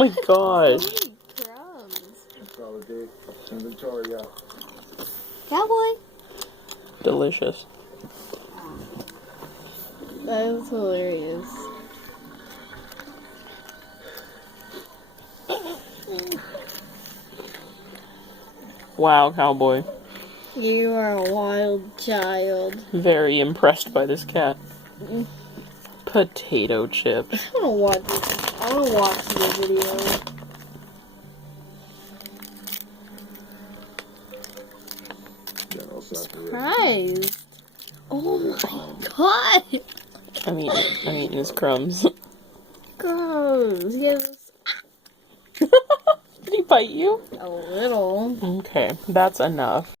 my gosh. So many crumbs. Probably inventory out. Cowboy. Delicious. That is hilarious. Wow, Cowboy. You are a wild child. Very impressed by this cat. Potato chips. I want to watch this. I want to watch the video. Surprised. Oh my god. I'm eating his crumbs. Gross. Yes. Did he bite you? A little. Okay, that's enough.